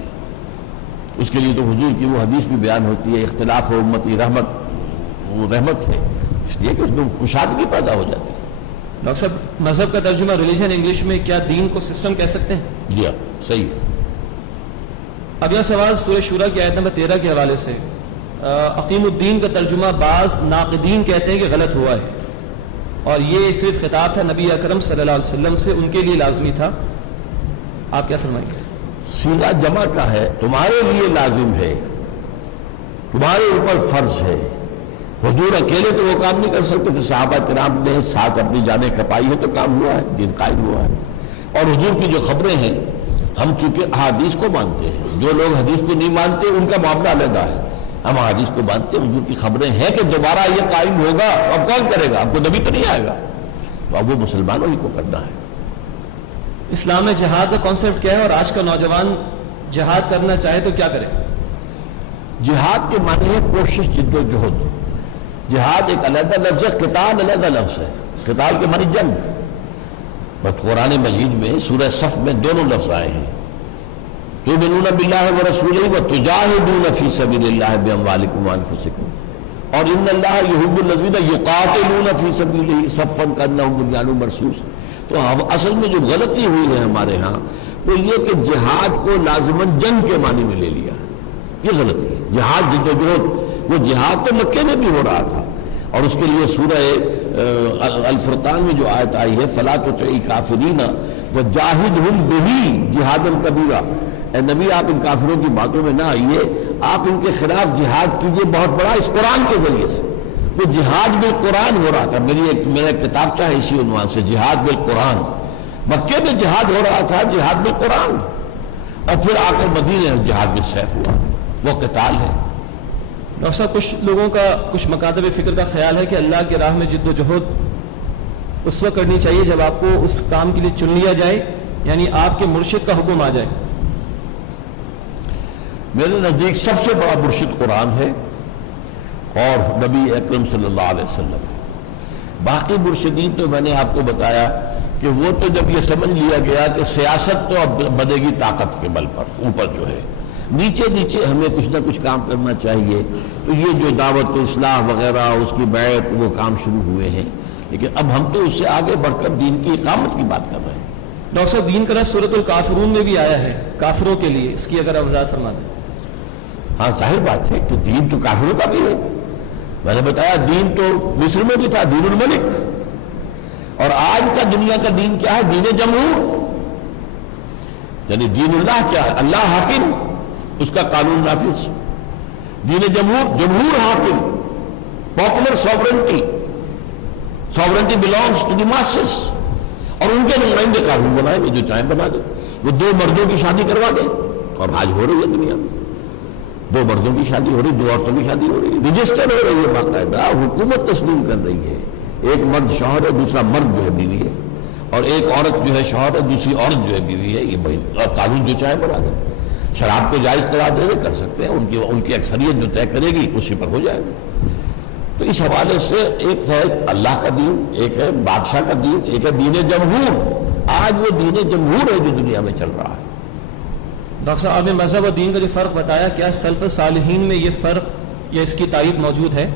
اس کے لیے تو حضور کی وہ حدیث بھی بیان ہوتی ہے, اختلاف و امتی رحمت, وہ رحمت ہے, اس لیے کہ اس میں کشادگی پیدا ہو جاتی ہے. ڈاکٹر صاحب مذہب کا ترجمہ ریلیجن انگلش میں کیا دین کو سسٹم کہہ سکتے ہیں؟ جی ہاں, صحیح ہے. اگلا سوال سورہ شورا کی آیت نمبر 13 کے حوالے سے. اقیم الدین کا ترجمہ بعض ناقدین کہتے ہیں کہ غلط ہوا ہے, اور یہ صرف خطاب تھا نبی اکرم صلی اللہ علیہ وسلم سے, ان کے لیے لازمی تھا. آپ کیا فرمائیں گے؟ صیغہ جمع کا ہے, تمہارے لیے لازم ہے, تمہارے اوپر فرض ہے. حضور اکیلے تو وہ کام نہیں کر سکتے تھے, صحابہ کرام نے ساتھ اپنی جانیں کھپائی ہے تو کام ہوا ہے, دین قائم ہوا ہے. اور حضور کی جو خبریں ہیں, ہم چونکہ حدیث کو مانتے ہیں, جو لوگ حدیث کو نہیں مانتے ان کا معاملہ علیحدہ ہے, ہم حدیث کو مانتے ہیں. حضور کی خبریں ہیں کہ دوبارہ یہ قائم ہوگا, اب کون کرے گا؟ اب کو نبی تو نہیں آئے گا, تو اب وہ مسلمانوں ہی کو کرنا ہے. اسلام میں جہاد کا کانسیپٹ کیا ہے, اور آج کا نوجوان جہاد کرنا چاہے تو کیا کرے؟ جہاد کے معنی ہے کوشش, جد و جہد. جہاد ایک علیحدہ لفظ ہے, قتال علیحدہ لفظ ہے. قتال کے معنی جنگ. بس قرآن مجید میں سورہ صف میں دونوں لفظ آئے ہیں, تؤمنون باللہ ورسولہ وتجاہدون فی سبیل اللہ باموالکم وانفسکم, اور ان اللہ یحب الذین یقاتلون فی سبیلہ صفا کانہم بنیان مرصوص. تو اصل میں جو غلطی ہوئی ہے ہمارے ہاں وہ یہ کہ جہاد کو لازماً جنگ کے معنی میں لے لیا, یہ غلطی ہے. جہاد جد و جہد, وہ جہاد تو مکے میں بھی ہو رہا تھا, اور اس کے لیے سورہ الفرقان میں جو آیت آئی ہے فَلَا تُطِعِ الْكَافِرِينَ وَجَاهِدْهُمْ بِهِ جِهَادًا كَبِيرًا. اے نبی آپ ان کافروں کی باتوں میں نہ آئیے, آپ ان کے خلاف جہاد کیجئے بہت بڑا, اس قرآن کے ذریعے سے. وہ جہاد بالقرآن ہو رہا تھا. میرا کتاب چاہے اسی عنوان سے, جہاد بالقرآن. مکے میں جہاد ہو رہا تھا, جہاد بالقرآن, اور پھر آ کر مدینے میں جہاد بالسیف ہوا, وہ قتال ہے. ڈاکٹر صاحب کچھ لوگوں کا, کچھ مکاتب فکر کا خیال ہے کہ اللہ کی راہ میں جد و جہد اس وقت کرنی چاہیے جب آپ کو اس کام کے لیے چن لیا جائے, یعنی آپ کے مرشد کا حکم آ جائے. میرے نزدیک سب سے بڑا مرشد قرآن ہے اور نبی اکرم صلی اللہ علیہ وسلم. باقی مرشدین تو میں نے آپ کو بتایا کہ وہ تو جب یہ سمجھ لیا گیا کہ سیاست تو اب بنے گی طاقت کے بل پر, اوپر جو ہے نیچے نیچے ہمیں کچھ نہ کچھ کام کرنا چاہیے, تو یہ جو دعوت و اصلاح وغیرہ اس کی بیعت وہ کام شروع ہوئے ہیں, لیکن اب ہم تو اس سے آگے بڑھ کر دین کی اقامت کی بات کر رہے ہیں. ڈاکٹر صاحب دین کا لفظ سورۃ الکافرون میں بھی آیا ہے کافروں کے لیے, اس کی اگر آپ وضاحت فرما دیں. ہاں ظاہر بات ہے کہ دین تو کافروں کا بھی ہے. میں نے بتایا دین تو مصر میں بھی تھا, دین الملک, اور آج کا دنیا کا دین کیا ہے؟ دین جمہور. یعنی دین اللہ کیا ہے؟ اللہ حاکم, اس کا قانون نافذ. دین جمہور, جمہور حاکم, popular sovereignty, sovereignty belongs to the masses, اور ان کے نمائندے قانون بنائے گے, جو چاہیں بنا دیں. وہ 2 مردوں کی شادی کروا دیں, اور آج ہو رہی ہے دنیا میں 2 مردوں کی شادی ہو رہی, 2 عورتوں کی شادی ہو رہی ہے, رجسٹر ہو رہی ہے, باقاعدہ حکومت تسلیم کر رہی ہے. ایک مرد شوہر ہے, دوسرا مرد جو ہے بیوی ہے, اور ایک عورت جو ہے شوہر ہے, دوسری عورت جو ہے بیوی ہے. یہ بھائی اور قانون جو چاہے بنا دیں. شراب کو جائز قرار دے کر سکتے ہیں، ان کی اکثریت جو طے کرے گی اسی پر ہو جائے گا۔ تو اس حوالے سے ایک ہے اللہ کا دین، ایک ہے بادشاہ کا دین، ایک ہے دین جمہور۔ آج وہ دین جمہور ہے جو دنیا میں چل رہا ہے۔ ڈاکٹر صاحب، آپ نے مذہب اور دین کا جو فرق بتایا، کیا سلف صالحین میں یہ فرق یا اس کی تائید موجود ہے؟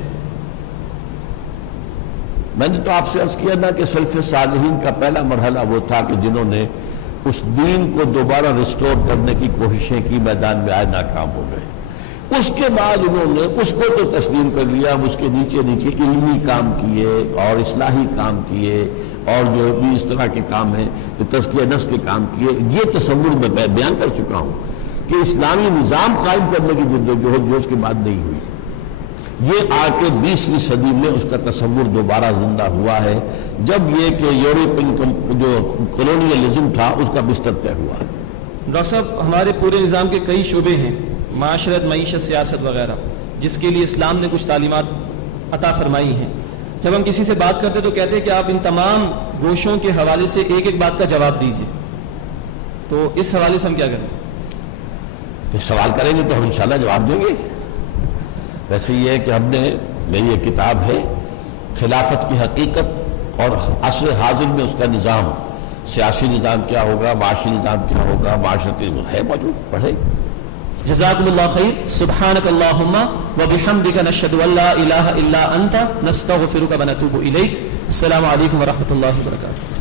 میں نے تو آپ سے عرض کیا نا کہ سلف صالحین کا پہلا مرحلہ وہ تھا کہ جنہوں نے اس دین کو دوبارہ ریسٹور کرنے کی کوششیں کی، میدان میں آئے ناکام ہو گئے۔ اس کے بعد انہوں نے اس کو تو تسلیم کر لیا، اس کے نیچے نیچے علمی کام کیے اور اصلاحی کام کیے اور جو بھی اس طرح کے کام ہیں، تزکیہ نفس کے کام کیے۔ یہ تصور میں بیان کر چکا ہوں کہ اسلامی نظام قائم کرنے کی جدوجہد جو اس کے بعد نہیں ہوئی، یہ آ کے 20ویں صدی میں اس کا تصور دوبارہ زندہ ہوا ہے، جب یہ کہ یورپین جو کولونیلزم تھا اس کا بستر طے ہوا ہے۔ ڈاکٹر صاحب، ہمارے پورے نظام کے کئی شعبے ہیں، معاشرت، معیشت، سیاست وغیرہ، جس کے لیے اسلام نے کچھ تعلیمات عطا فرمائی ہیں۔ جب ہم کسی سے بات کرتے تو کہتے ہیں کہ آپ ان تمام گوشوں کے حوالے سے ایک ایک بات کا جواب دیجیے، تو اس حوالے سے ہم کیا کریں؟ سوال کریں گے تو ہم انشاءاللہ جواب دیں گے۔ ویسے یہ ہے کہ ہم نے، میری ایک کتاب ہے خلافت کی حقیقت اور عصر حاضر میں اس کا نظام، سیاسی نظام کیا ہوگا، معاشی نظام کیا ہوگا، معاشرتی ہے موجود، پڑھیں۔ جزاکم اللہ خیر۔ سبحانک اللہم وبحمدک نشہد ان لا الہ الا انت نستغفرک ونتوب الیک۔ السلام علیکم ورحمۃ اللہ وبرکاتہ۔